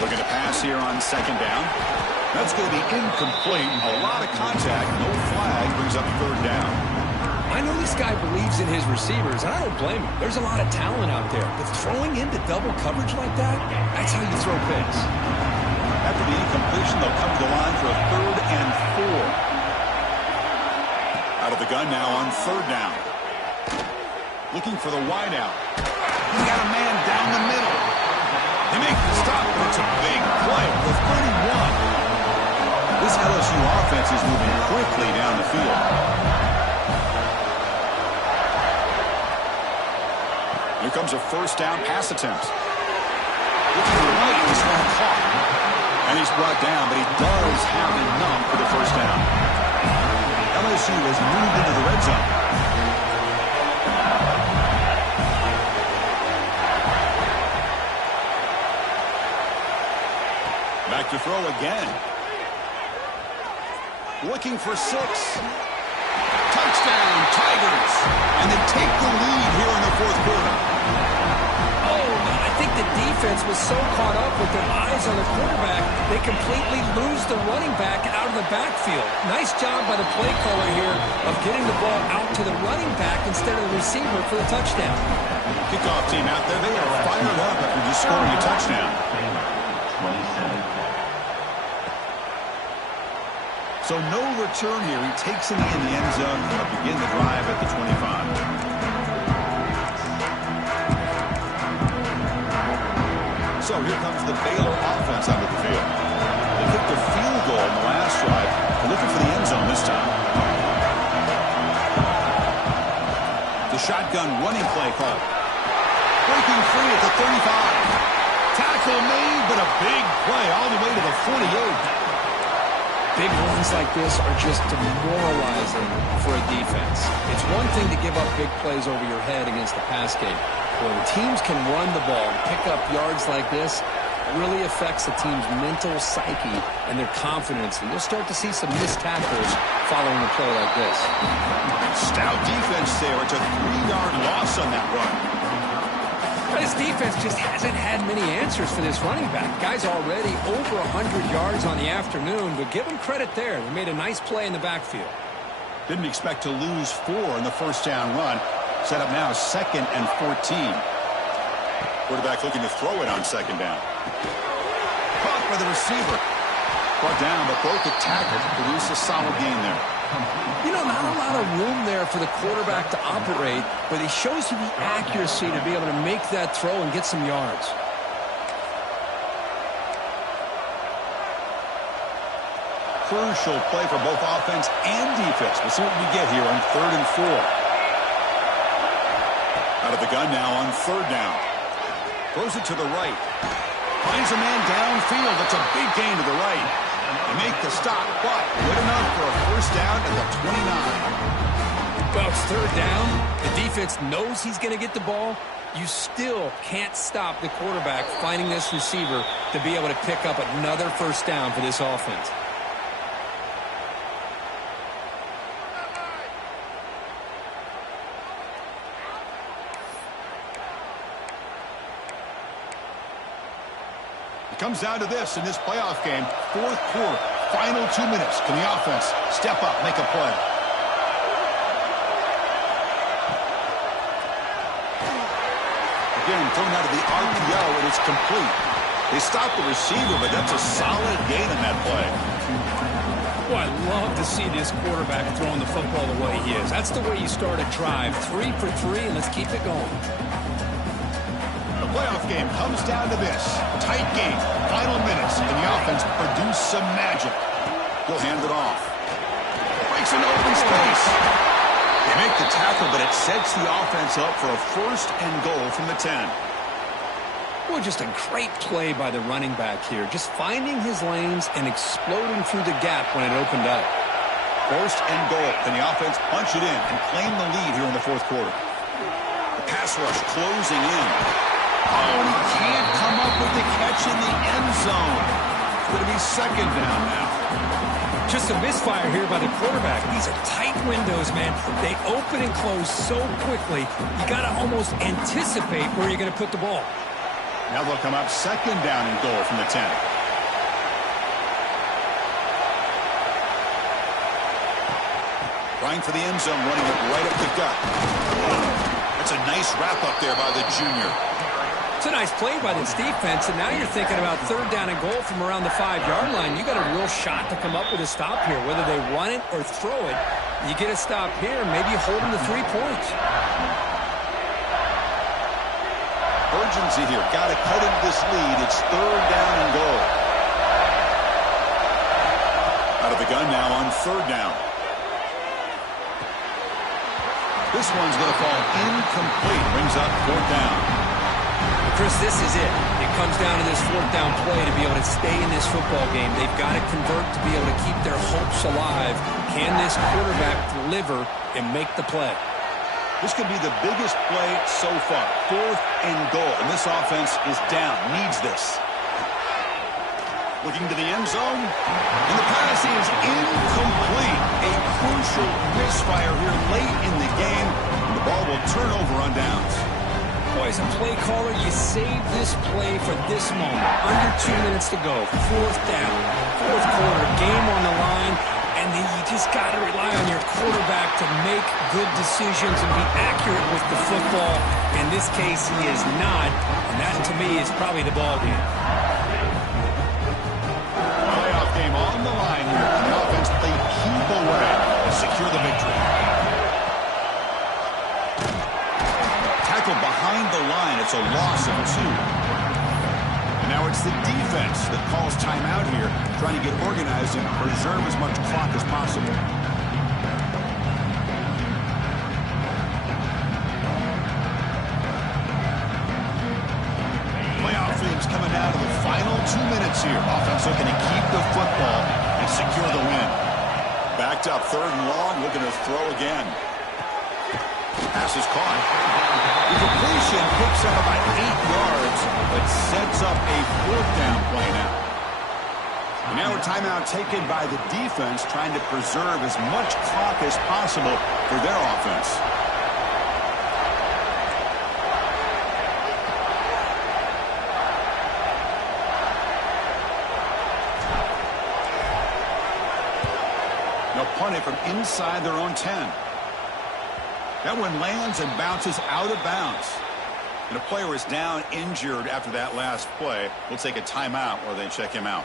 Looking to pass here on 2nd down. That's going to be incomplete. A lot of contact. No flag. Brings up 3rd down. I know this guy believes in his receivers, and I don't blame him. There's a lot of talent out there. But throwing into double coverage like that, that's how you throw picks. After the incompletion, they'll come to the line for a 3rd and 4. Out of the gun now on 3rd down. Looking for the wideout. He's got a man down the middle. They make the stop, but it's a big play with 31. This LSU offense is moving quickly down the field. Here comes a 1st down pass attempt. Looking to the right, this one caught. And he's brought down, but he does have enough for the 1st down. LSU has moved into the red zone. Back to throw again. Looking for 6. Touchdown, Tigers. And they take the lead here in the 4th quarter. Oh, I think the defense was so caught up with their eyes on the quarterback, they completely lose the running back out of the backfield. Nice job by the play caller here of getting the ball out to the running back instead of the receiver for the touchdown. Kickoff team out there, they are fired up after just scoring a touchdown. So no return here. He takes it in the end zone to begin the drive at the 25. So here comes the Baylor offense onto the field. They kicked a field goal in the last drive. They're looking for the end zone this time. The shotgun running play call. Breaking free at the 35. Tackle made, but a big play all the way to the 48. Big runs like this are just demoralizing for a defense. It's one thing to give up big plays over your head against the pass game. When teams can run the ball and pick up yards like this, it really affects the team's mental psyche and their confidence. And you'll start to see some missed tackles following a play like this. Stout defense there. It's a 3-yard loss on that run. This defense just hasn't had many answers for this running back. Guy's already over 100 yards on the afternoon, but give him credit there. They made a nice play in the backfield. Didn't expect to lose 4 in the 1st down run. Set up now 2nd and 14. Quarterback looking to throw it on 2nd down. Caught by the receiver. Brought down, but broke the tackle to produce a solid gain there. You know, not a lot of room there for the quarterback to operate, but he shows you the accuracy to be able to make that throw and get some yards. Crucial play for both offense and defense. We'll see what we get here on 3rd and 4. Out of the gun now on 3rd down. Throws it to the right. Finds a man downfield. That's a big gain to the right. They make the stop, but good enough for a 1st down at the 29. Well, it's 3rd down. The defense knows he's going to get the ball. You still can't stop the quarterback finding this receiver to be able to pick up another 1st down for this offense. Comes down to this in this playoff game. 4th quarter, final 2 minutes. Can the offense step up, make a play? Again, thrown out of the RPO, and it's complete. They stopped the receiver, but that's a solid gain in that play. Well, I love to see this quarterback throwing the football the way he is. That's the way you start a drive. 3 for 3, and let's keep it going. The playoff game comes down to this. Tight game. Final minutes, and the offense produce some magic. He'll hand it off. Breaks into open space. They make the tackle, but it sets the offense up for a 1st and goal from the 10. Well, just a great play by the running back here. Just finding his lanes and exploding through the gap when it opened up. 1st and goal. Can the offense punch it in and claim the lead here in the 4th quarter? The pass rush closing in. Oh, and he can't come up with the catch in the end zone. It's going to be 2nd down now. Just a misfire here by the quarterback. These are tight windows, man. They open and close so quickly, you got to almost anticipate where you're going to put the ball. Now they'll come up 2nd down and goal from the 10. Trying for the end zone, running it right up the gut. That's a nice wrap-up there by the junior. It's a nice play by this defense, and now you're thinking about 3rd down and goal from around the 5-yard line. You got a real shot to come up with a stop here. Whether they run it or throw it, you get a stop here, maybe you hold them to 3 points. Urgency here. Got to cut into this lead. It's 3rd down and goal. Out of the gun now on 3rd down. This one's going to fall incomplete. Brings up 4th down. Chris, this is it. It comes down to this 4th down play to be able to stay in this football game. They've got to convert to be able to keep their hopes alive. Can this quarterback deliver and make the play? This could be the biggest play so far. 4th and goal. And this offense is down. Needs this. Looking to the end zone. And the pass is incomplete. A crucial misfire here late in the game. The ball will turn over on downs. Boy, as a play caller, you save this play for this moment. Under 2 minutes to go. 4th down. 4th quarter. Game on the line. And then you just got to rely on your quarterback to make good decisions and be accurate with the football. In this case, he is not. And that, to me, is probably the ball game. Playoff game on the line here. And the offense play keep away to secure the victory. Tackle behind the line. It's a loss of 2. And now it's the defense that calls timeout here, trying to get organized and preserve as much clock as possible. Playoff games coming down to the final 2 minutes here. Offense looking to keep the football and secure the win. Backed up 3rd and long, looking to throw again. Pass is caught. The completion picks up about 8 yards, but sets up a 4th down play now. And now a timeout taken by the defense, trying to preserve as much clock as possible for their offense. They'll punt it from inside their own 10. That one lands and bounces out of bounds. And a player is down injured after that last play. We'll take a timeout while they check him out.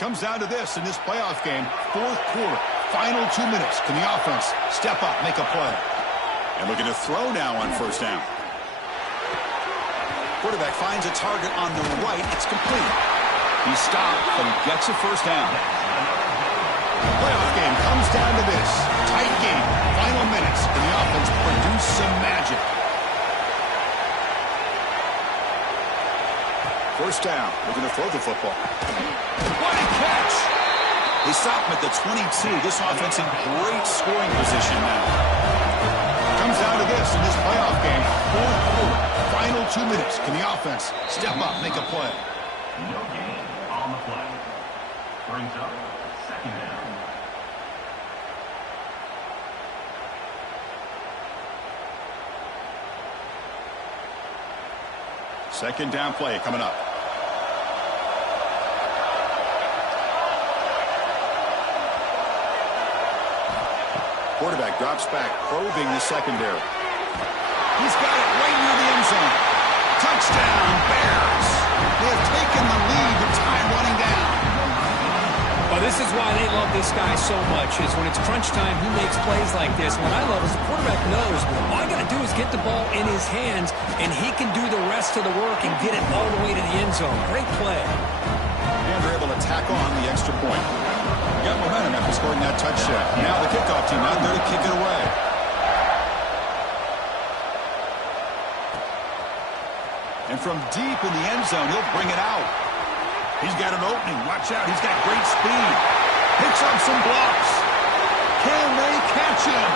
Comes down to this in this playoff game. 4th quarter, final 2 minutes. Can the offense step up, make a play? And looking to throw now on 1st down. Quarterback finds a target on the right. It's complete. He stopped, but he gets a 1st down. Playoff game comes down to this. Tight game, final minutes. Can the offense produce some magic? 1st down, looking to throw the football. What a catch! They stop him at the 22. This offense in great scoring position now. Comes down to this in this playoff game. 4th quarter, final 2 minutes. Can the offense step up, make a play? No gain on the play. Brings up 2nd down. Second down play coming up. Quarterback drops back, probing the secondary. He's got it right near the end zone. Touchdown, Bears. They have taken the lead with time running down. Well, this is why they love this guy so much, is when it's crunch time, he makes plays like this. What I love is the quarterback knows all I got to do is get the ball in his hands, and he can do the rest of the work and get it all the way to the end zone. Great play. And they're able to tack on the extra point. Got momentum after scoring that touchdown. Now the kickoff team out there to kick it away. And from deep in the end zone, he'll bring it out. He's got an opening. Watch out. He's got great speed. Picks up some blocks. Can they catch him?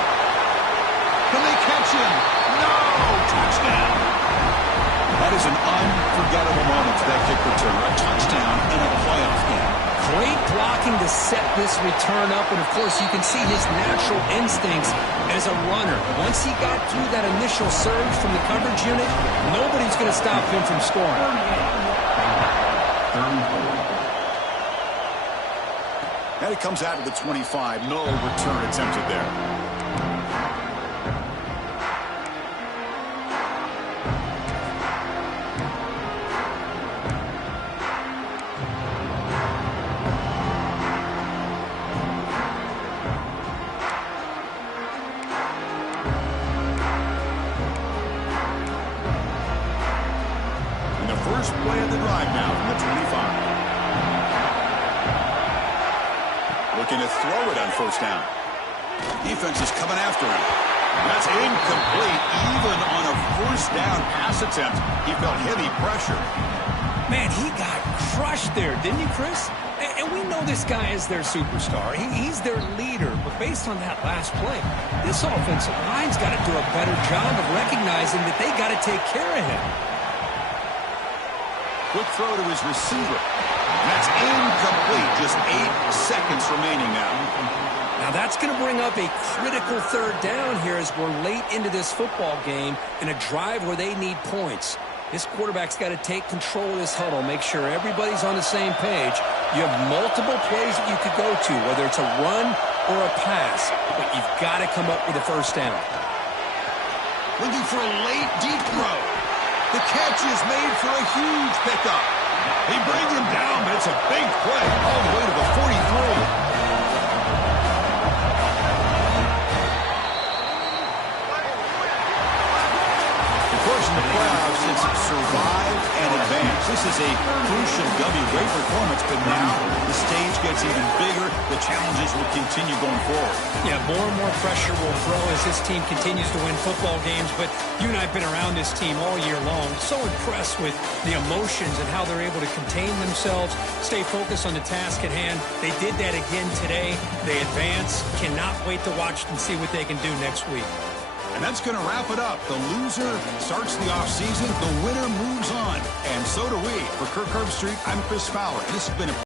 Can they catch him? No! Touchdown. That is an unforgettable moment for that kick return. A touchdown in a playoff game. Great blocking to set this return up, and of course you can see his natural instincts as a runner. Once he got through that initial surge from the coverage unit, nobody's going to stop him from scoring. And it comes out of the 25. No return attempted there. First play of the drive now from the 25. Looking to throw it on first down. Defense is coming after him. That's incomplete. Even on a first down pass attempt, he felt heavy pressure. Man, he got crushed there, didn't he, Chris? And we know this guy is their superstar. He's their leader. But based on that last play, this offensive line's got to do a better job of recognizing that they got to take care of him. Quick throw to his receiver. That's incomplete. Just 8 seconds remaining now. Now that's going to bring up a critical third down here as we're late into this football game in a drive where they need points. This quarterback's got to take control of this huddle, make sure everybody's on the same page. You have multiple plays that you could go to, whether it's a run or a pass, but you've got to come up with a first down. Looking for a late deep throw. The catch is made for a huge pickup. He brings him down, but it's a big play all the way to the 43. Of course, in the playoffs, it's survive and advance. This is a crucial W. Great performance, but now the stage gets even bigger. The challenges will continue going forward. Yeah, more and more pressure will grow as this team continues to win football games, but you and I have been around this team all year long. So impressed with the emotions and how they're able to contain themselves, stay focused on the task at hand. They did that again today. They advance. Cannot wait to watch and see what they can do next week. And that's going to wrap it up. The loser starts the offseason. The winner moves on. And so do we. For Kirk Herbstreit, I'm Chris Fowler. This has been a